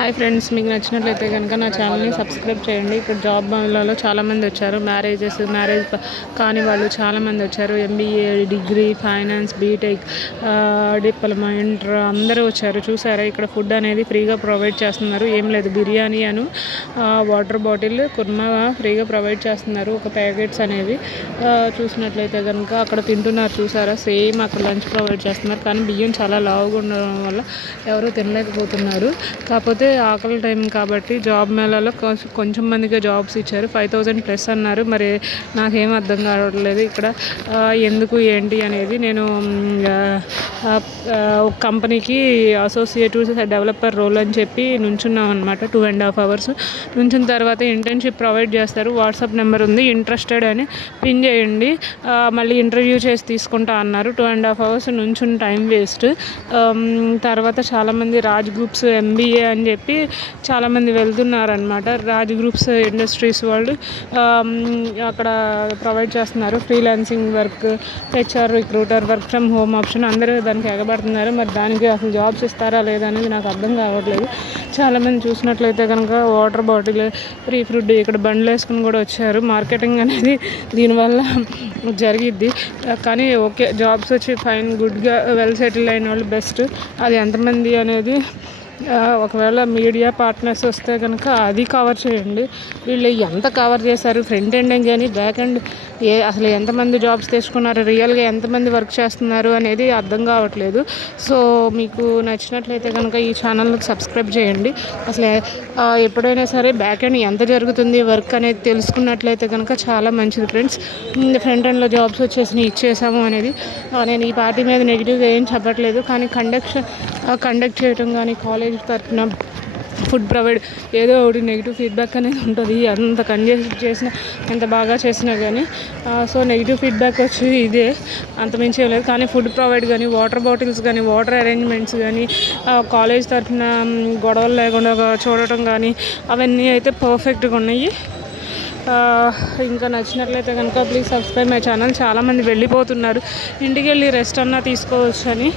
Hi friends, మీకు నచ్చినట్లయితే కనుక నా ఛానల్ని సబ్స్క్రైబ్ చేయండి. ఇక్కడ జాబ్ మేళాలో చాలామంది వచ్చారు. మ్యారేజ్ కాని వాళ్ళు చాలామంది వచ్చారు. MBA, degree, finance, BTech, diploma, inter అందరూ వచ్చారు. చూసారా, ఇక్కడ ఫుడ్ అనేది ఫ్రీగా ప్రొవైడ్ చేస్తున్నారు. ఏం లేదు, బిర్యానీ అను వాటర్ బాటిల్, కుర్మా ఫ్రీగా ప్రొవైడ్ చేస్తున్నారు. ఒక ప్యాకెట్స్ అనేవి చూసినట్లయితే కనుక అక్కడ తింటున్నారు. చూసారా, సేమ్ అక్కడ లంచ్ ప్రొవైడ్ చేస్తున్నారు. కానీ బియ్యం చాలా లావుగా ఉండడం వల్ల ఎవరు తినలేకపోతున్నారు. కాకపోతే ఆకలి టైం కాబట్టి జాబ్ మేళాలో కొంచెం మందికి జాబ్స్ ఇచ్చారు. 5,000+ అన్నారు. మరి నాకేం అర్థం కావట్లేదు ఇక్కడ ఎందుకు ఏంటి అనేది. నేను ఒక కంపెనీకి అసోసియేట్ డెవలపర్ రోల్ అని చెప్పి నుంచున్నాం అనమాట. 2.5 hours నుంచిన తర్వాత ఇంటర్న్షిప్ ప్రొవైడ్ చేస్తారు. వాట్సాప్ నెంబర్ ఉంది, ఇంట్రెస్టెడ్ అని పిన్ చేయండి, మళ్ళీ ఇంటర్వ్యూ చేసి తీసుకుంటా అన్నారు. 2.5 hours నుంచున్న టైం వేస్ట్. తర్వాత చాలామంది రాజ్ గ్రూప్స్ ఎంబీఏ అని చెప్పి చాలామంది వెళ్తున్నారనమాట. రాజ్ గ్రూప్స్ ఇండస్ట్రీస్ వాళ్ళు అక్కడ ప్రొవైడ్ చేస్తున్నారు freelancing work, HR, recruiter, work from home option. అందరూ దానికి ఎగబడుతున్నారు. మరి దానికి అసలు జాబ్స్ ఇస్తారా లేదా అనేది నాకు అర్థం కావట్లేదు. చాలామంది చూసినట్లయితే కనుక వాటర్ బాటిల్, ఫ్రీ ఫుడ్, ఇక్కడ బండ్లు వేసుకుని కూడా వచ్చారు. మార్కెటింగ్ అనేది దీనివల్ల జరిగిద్ది. కానీ ఓకే, జాబ్స్ వచ్చి ఫైన్, గుడ్గా వెల్ సెటిల్ అయిన వాళ్ళు బెస్ట్. అది ఎంతమంది అనేది ఒకవేళ మీడియా పార్ట్నర్స్ వస్తే కనుక అది కవర్ చేయండి. వీళ్ళు ఎంత కవర్ చేశారు, ఫ్రంట్ ఎండ్ కానీ బ్యాక్ ఎండ్ అసలు ఎంతమంది జాబ్స్ తెచ్చుకున్నారు, రియల్గా ఎంతమంది వర్క్ చేస్తున్నారు అనేది అర్థం కావట్లేదు. సో మీకు నచ్చినట్లయితే కనుక ఈ ఛానల్కి సబ్స్క్రైబ్ చేయండి. అసలు ఎప్పుడైనా సరే బ్యాక్ ఎండ్ ఎంత జరుగుతుంది వర్క్ అనేది తెలుసుకున్నట్లయితే కనుక చాలా మంచిది ఫ్రెండ్స్. ఫ్రంట్ ఎండ్లో జాబ్స్ ఇచ్చేసాము అనేది నేను ఈ పార్టీ మీద నెగిటివ్గా ఏం చెప్పట్లేదు. కానీ కండక్ట్ చేయటం కానీ, కాలేజ్ తరఫున ఫుడ్ ప్రొవైడ్, ఏదో ఒకటి నెగిటివ్ ఫీడ్బ్యాక్ అనేది ఉంటుంది. ఎంత చేసినా, ఎంత బాగా చేసినా కానీ. సో నెగిటివ్ ఫీడ్బ్యాక్ వచ్చి ఇదే, అంతమించి లేదు. కానీ ఫుడ్ ప్రొవైడ్ కానీ, వాటర్ బాటిల్స్ కానీ, వాటర్ అరేంజ్మెంట్స్ కానీ, కాలేజ్ తరఫున గొడవలు లేకుండా చూడటం కానీ, అవన్నీ అయితే పర్ఫెక్ట్గా ఉన్నాయి. ఇంకా నచ్చినట్లయితే కనుక ప్లీజ్ సబ్స్క్రైబ్ మై ఛానల్. చాలామంది వెళ్ళిపోతున్నారు, ఇంటికి వెళ్ళి రెస్ట్ అన్నా తీసుకోవచ్చు అని.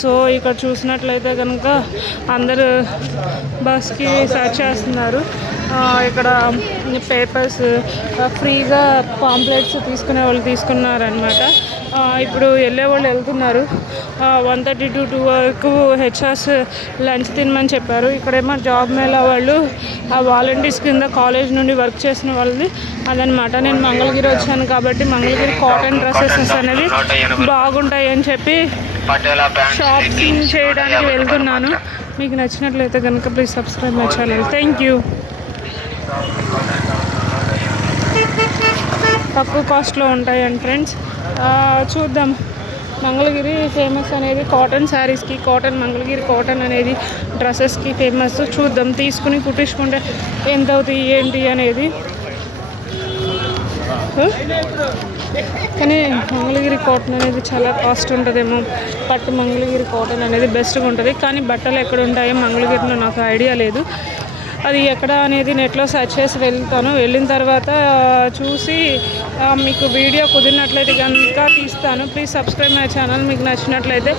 సో ఇక్కడ చూసినట్లయితే కనుక అందరూ బస్కి సర్చ్ చేస్తున్నారు. ఇక్కడ పేపర్స్ ఫ్రీగా పాంప్లెట్స్ తీసుకునే వాళ్ళు తీసుకున్నారనమాట. ఇప్పుడు వెళ్ళే వాళ్ళు వెళ్తున్నారు. 1:30 to 2 వరకు హెచ్ఆర్స్ లంచ్ తినమని చెప్పారు. ఇక్కడేమో జాబ్ మేళా వాళ్ళు వాలంటీర్స్ కింద కాలేజ్ నుండి వర్క్ చేసిన వాళ్ళది అదనమాట. నేను మంగళగిరి వచ్చాను కాబట్టి మంగళగిరి కాటన్ డ్రెస్సెస్ అనేవి బాగుంటాయి అని చెప్పి షాపింగ్ చేయడానికి వెళ్తున్నాను. మీకు నచ్చినట్లయితే కనుక please subscribe my channel. Thank you. తక్కువ కాస్ట్లో ఉంటాయండి ఫ్రెండ్స్. చూద్దాం. మంగళగిరి ఫేమస్ అనేది కాటన్ శారీస్కి, మంగళగిరి కాటన్ అనేది డ్రెస్సెస్కి ఫేమస్. చూద్దాం, తీసుకుని కుట్టించుకుంటే ఎంత అవుతాయి ఏంటి అనేది. కానీ మంగళగిరి కాటన్ అనేది చాలా కాస్ట్ ఉంటుందేమో. పట్టు మంగళగిరి కాటన్ అనేది బెస్ట్గా ఉంటుంది. కానీ బట్టలు ఎక్కడ ఉంటాయో మంగళగిరిలో నాకు ఐడియా లేదు. అది ఎక్కడ అనేది నెట్లో సెర్చ్ చేసి వెళ్తాను. వెళ్ళిన తర్వాత చూసి మీకు వీడియో కుదిరినట్లయితే కనుక తీస్తాను. Please subscribe my channel. మీకు నచ్చినట్లయితే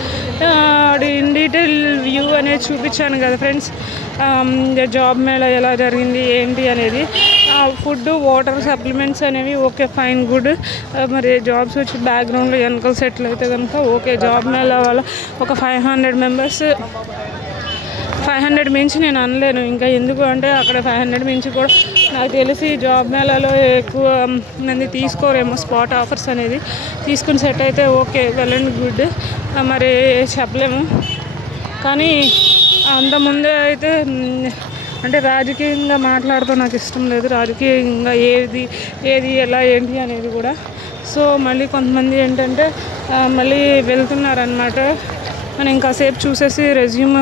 ఇన్ డీటెయిల్ వ్యూ అనేది చూపించాను కదా ఫ్రెండ్స్. జాబ్ మేళా ఎలా జరిగింది ఏంటి అనేది. ఫుడ్, వాటర్, సప్లిమెంట్స్ అనేవి ఓకే, ఫైన్, గుడ్. మరి జాబ్స్ వచ్చి బ్యాక్గ్రౌండ్లో వెనకాల సెటిల్ అయితే కనుక ఓకే. జాబ్ మేళా వల్ల ఒక 500 members, 500 మించి నేను అనలేను. ఇంకా ఎందుకు అంటే అక్కడ 500 మించి కూడా నాకు తెలిసి జాబ్ మేళాలో ఎక్కువ మంది తీసుకోరేమో. స్పాట్ ఆఫర్స్ అనేది తీసుకుని సెట్ అయితే ఓకే, వెల్ అండ్ గుడ్. మరి చెప్పలేము. కానీ అంతకుముందే అయితే అంటే రాజకీయంగా మాట్లాడుతూ నాకు ఇష్టం లేదు. రాజకీయంగా ఏది ఎలా ఏంటి అనేది కూడా. సో మళ్ళీ కొంతమంది ఏంటంటే మళ్ళీ వెళ్తున్నారనమాట. మనం ఇంకాసేపు చూసేసి రెజ్యూమ్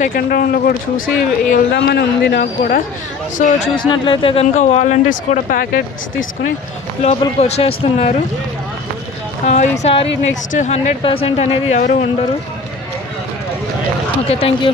సెకండ్ రౌండ్లో కూడా చూసి వెళ్దామని ఉంది నాకు కూడా. సో చూసినట్లయితే కనుక వాలంటీర్స్ కూడా ప్యాకెట్స్ తీసుకుని లోపలికి వచ్చేస్తున్నారు. ఈసారి నెక్స్ట్ 100% అనేది ఎవరు ఉండరు. Okay, thank you.